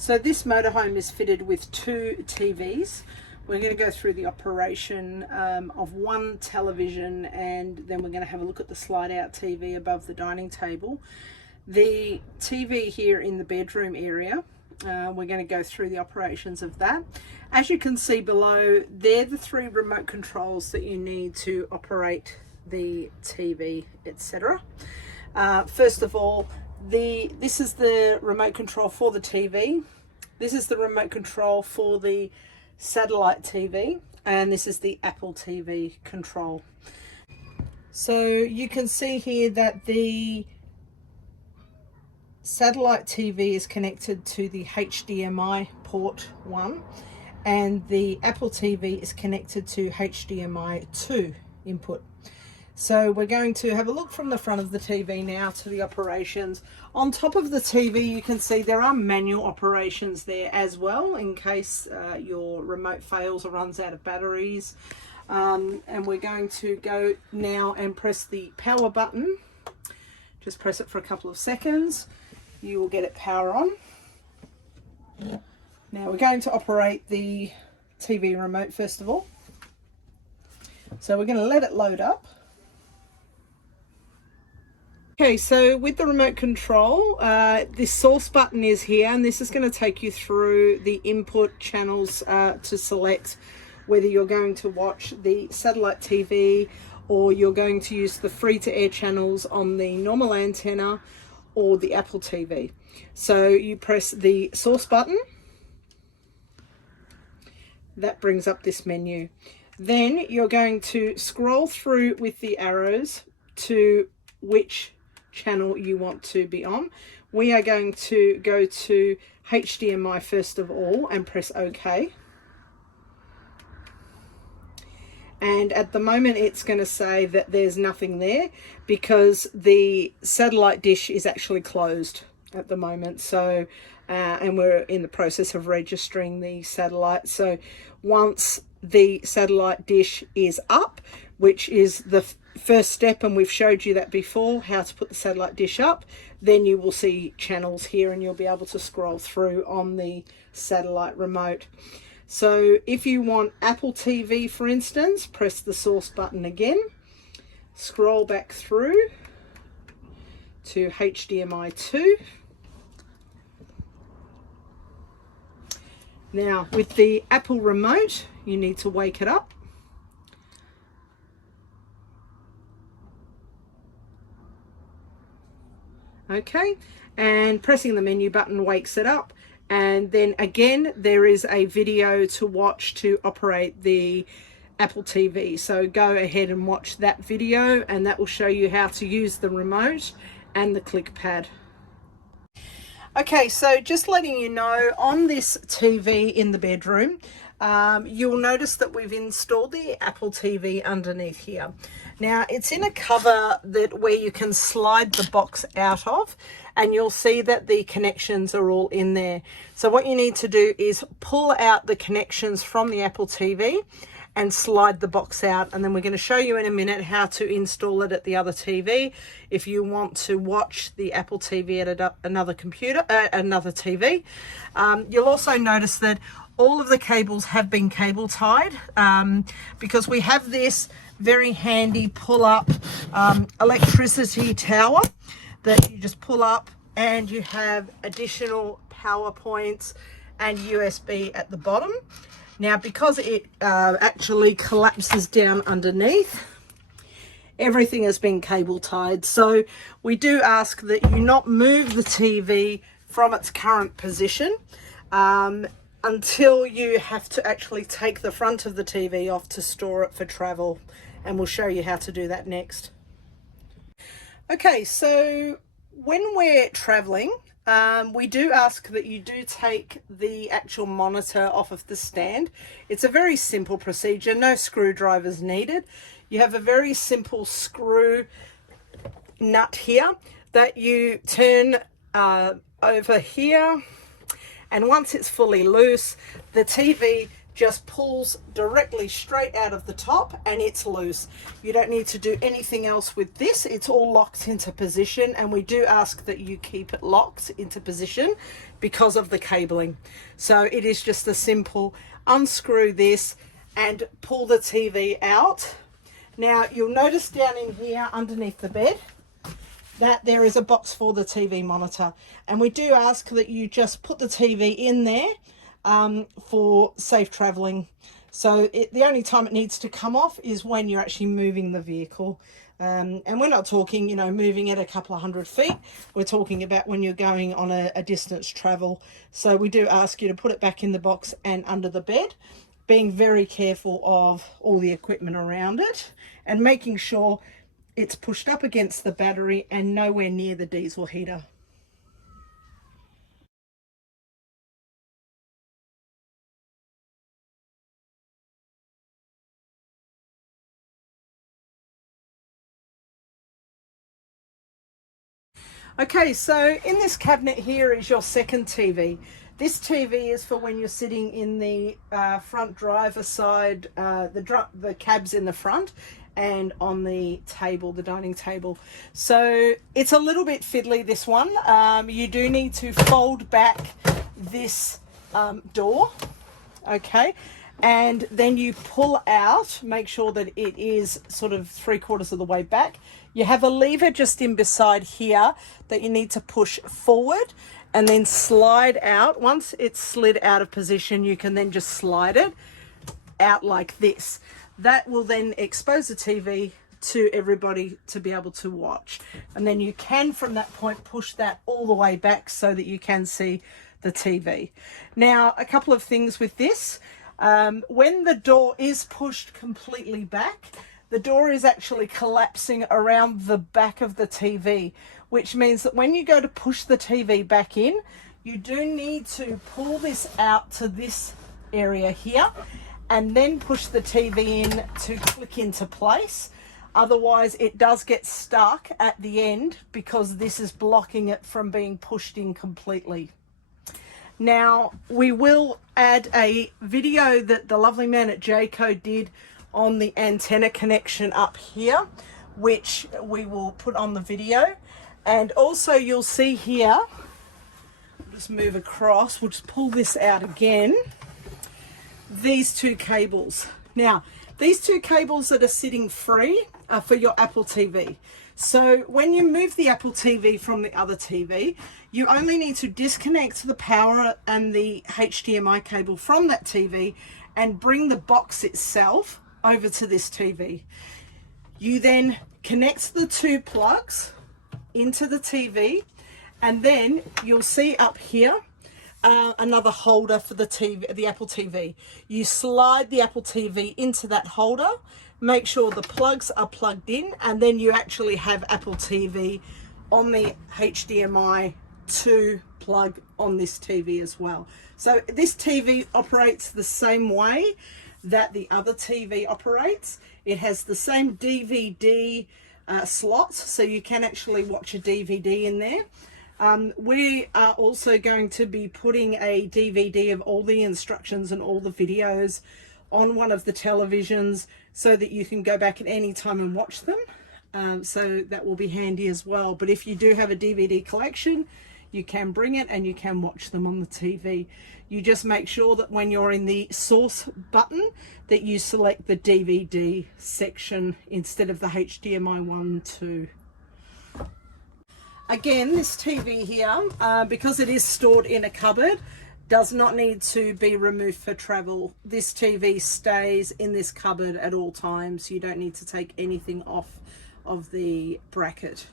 So this motorhome is fitted with 2 TVs. We're going to go through the operation of 1 television, and then we're going to have a look at the slide out TV above the dining table. The TV here in the bedroom area, we're going to go through the operations of that. As you can see below, they're the 3 remote controls that you need to operate the TV, etc. First of all, this is the remote control for the TV. This is the remote control for the satellite TV, and this is the Apple TV control. So you can see here that the satellite TV is connected to the HDMI port 1, and the Apple TV is connected to HDMI 2 input. So we're going to have a look from the front of the TV now to the operations. On top of the TV, you can see there are manual operations there as well, in case your remote fails or runs out of batteries. And we're going to go now and press the power button. Just press it for a couple of seconds. You will get it power on. Now we're going to operate the TV remote first of all. So we're going to let it load up. Okay, so with the remote control, this source button is here, and this is going to take you through the input channels to select whether you're going to watch the satellite TV or you're going to use the free-to-air channels on the normal antenna or the Apple TV. So you press the source button. That brings up this menu. Then you're going to scroll through with the arrows to which channel you want to be on. We are going to go to HDMI first of all and press OK. And at the moment it's going to say that there's nothing there because the satellite dish is actually closed at the moment. So and we're in the process of registering the satellite. So once the satellite dish is up, which is the first step, and we've showed you that before, how to put the satellite dish up, then you will see channels here and you'll be able to scroll through on the satellite remote. So if you want Apple TV, for instance, press the source button again, scroll back through to HDMI 2. Now with the Apple remote, you need to wake it up. Okay, and pressing the menu button wakes it up, and then again there is a video to watch to operate the Apple TV. So go ahead and watch that video, and that will show you how to use the remote and the click pad. Okay, so just letting you know, on this TV in the bedroom, you'll notice that we've installed the Apple TV underneath here. Now it's in a cover where you can slide the box out of, and you'll see that the connections are all in there. So what you need to do is pull out the connections from the Apple TV and slide the box out, and then we're going to show you in a minute how to install it at the other TV if you want to watch the Apple TV at another TV. You'll also notice that all of the cables have been cable tied because we have this very handy pull up electricity tower that you just pull up, and you have additional power points and USB at the bottom. Now because it actually collapses down underneath, everything has been cable tied. So we do ask that you not move the TV from its current position until you have to actually take the front of the TV off to store it for travel, and we'll show you how to do that next. Okay, so when we're traveling, we do ask that you do take the actual monitor off of the stand. It's a very simple procedure, no screwdrivers needed. You have a very simple screw nut here that you turn over here, and once it's fully loose, the TV just pulls directly straight out of the top and it's loose. You don't need to do anything else with this. It's all locked into position, and we do ask that you keep it locked into position because of the cabling. So it is just a simple unscrew this and pull the TV out. Now you'll notice down in here underneath the bed that there is a box for the TV monitor, and we do ask that you just put the TV in there for safe traveling. So the only time it needs to come off is when you're actually moving the vehicle. And we're not talking, you know, moving it a couple of 100 feet. We're talking about when you're going on a distance travel. So we do ask you to put it back in the box and under the bed, being very careful of all the equipment around it and making sure it's pushed up against the battery and nowhere near the diesel heater. Okay, so in this cabinet here is your second TV. This TV is for when you're sitting in the front driver side, the cab's in the front, and on the table, the dining table. So it's a little bit fiddly, this one. You do need to fold back this door, okay? And then you pull out, make sure that it is sort of 3/4 of the way back. You have a lever just in beside here that you need to push forward and then slide out. Once it's slid out of position, you can then just slide it out like this. That will then expose the TV to everybody to be able to watch. And then you can, from that point, push that all the way back so that you can see the TV. Now, a couple of things with this. When the door is pushed completely back, the door is actually collapsing around the back of the TV, which means that when you go to push the TV back in, you do need to pull this out to this area here and then push the TV in to click into place. Otherwise, it does get stuck at the end because this is blocking it from being pushed in completely. Now, we will add a video that the lovely man at Jayco did on the antenna connection up here, which we will put on the video. And also you'll see here, I'll just move across, we'll just pull this out again, these two cables. Now, these two cables that are sitting free are for your Apple TV. So when you move the Apple TV from the other TV, you only need to disconnect the power and the HDMI cable from that TV and bring the box itself over to this TV. You then connect the two plugs into the TV, and then you'll see up here another holder for the TV, the Apple TV. You slide the Apple TV into that holder, make sure the plugs are plugged in, and then you actually have Apple TV on the HDMI 2 plug on this TV as well. So this TV operates the same way that the other TV operates. It has the same DVD slots, so you can actually watch a DVD in there. We are also going to be putting a DVD of all the instructions and all the videos on one of the televisions so that you can go back at any time and watch them. So that will be handy as well. But if you do have a DVD collection, you can bring it and you can watch them on the TV. You just make sure that when you're in the source button that you select the DVD section instead of the HDMI 1, 2. Again, this TV here, because it is stored in a cupboard, does not need to be removed for travel. This TV stays in this cupboard at all times. You don't need to take anything off of the bracket.